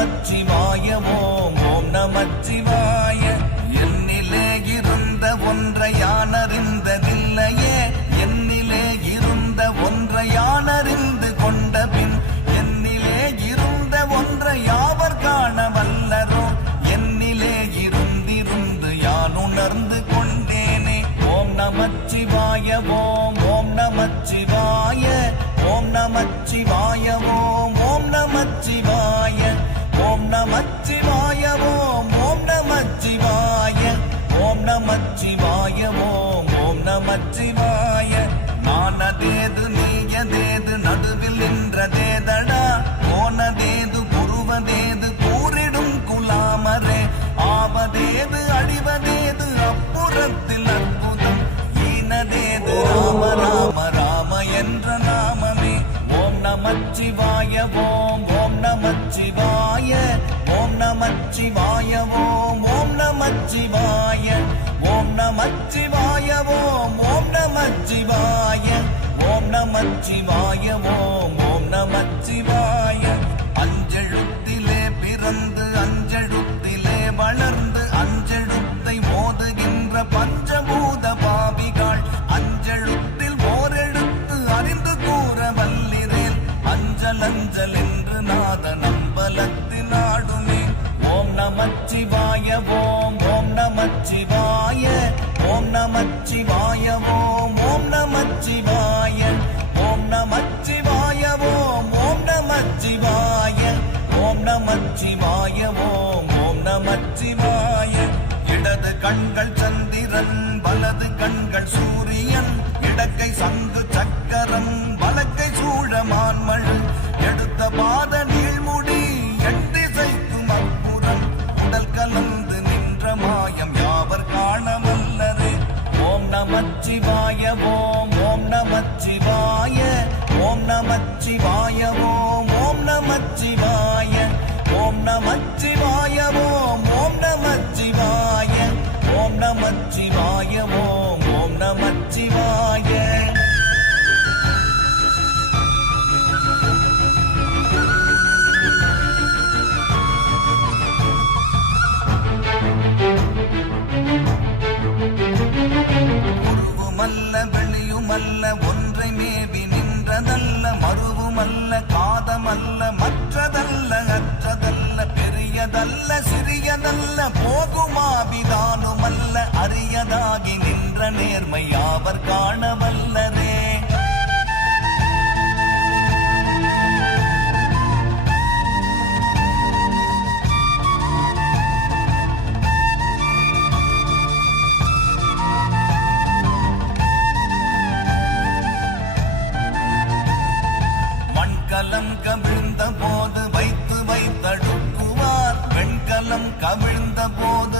நமச்சிவாய ஓம் நமச்சிவாய. என்னிலே இருந்த ஒன்றை யானறிந்ததில்லையே, என்னிலே இருந்த ஒன்றை யானறிந்து கொண்ட பின் என்னிலே இருந்த ஒன்றை யாவர் காண வல்லரோ, என்னிலே இருந்திருந்து யான் உணர்ந்து கொண்டேனே. ஓம் நமச்சிவாய ஓம் நமச்சிவாய ஓம் நமச்சிவாய ஓம் நமச்சிவாய ஓம் நமச்சிவாய ஓம் நமச்சிவாய ஓம் நமச்சிவாய ஓம் நமச்சிவாய. நானதேது நீயதேது நடுவில் நின்றதேதடா, போனதேது புருவதேது கூறிடும் குலாமரே, ஆவதேது அழிவதேது அப்புறத்தில் அற்புதம், ஈனதேது ராம ராம ராம என்ற நாமமே. ஓம் நமச்சிவாய ஓம் நமச்சிவாய ஓம் நமச்சிவாய ஓம் நமச்சிவாய ஓம் நமச்சிவாய ஓம் நமச்சிவாய ஓம் நமச்சிவாய ஓம் நமச்சிவாய. அஞ்செழுத்திலே பிறந்து அஞ்செழுத்திலே வளர்ந்து அஞ்செழுத்தை மோதுகின்ற பஞ்சபூத பாவிகள், அஞ்செழுத்தில் ஓரெழுத்து அறிந்து கூற வல்லிரேல், அஞ்சல் அஞ்சல் என்று நாத நம்பலத்தில் ஆடுமே. ஓம் நமச்சிவாய ஓம் நமச்சிவாய ஓம் நமச்சிவாய ஓம் நமச்சிவாய ஓம் நமச்சிவாய ஓம் நமச்சிவாய ஓம் நமச்சிவாய ஓம் நமச்சிவாய. இடது கண்கள் சந்திரன், வலது கண்கள் சூரியன், இடக்கை சங்கு சக்கரம், வலக்கை சூழமான்மள், எடுத்த பாத நீழ்முடி எண்டிசைக்கும் அப்புறம், உடல் கலந்து நின்ற மாயம் யாவர் காண வல்லரே. ஓம் நமச்சிவாய ஓம் நமச்சிவாய ஓம் நமச்சிவாய ஓம் நமச்சிவாய ஓம் நமச்சிவாய ஓம் நமச்சிவாய ஓம் நமச்சிவாய ஓம் நமச்சிவாய. உருவுமல்ல வெளியுமல்ல ஒன்றை மேவி நின்றதல்ல, மருவுமல்ல காதமல்ல மற்றதல்ல அற்றதல்ல, பெரியதல்ல சிறியதல்ல போகுமாவிதானுமல்ல, அரியதாகி நின்ற நேர்மை யாவர் காண வல்லரே. மண்கலம் கவிழ்ந்த போது வைத்து வைத்தடுக்குவார், வெண்கலம் கவிழ்ந்த போது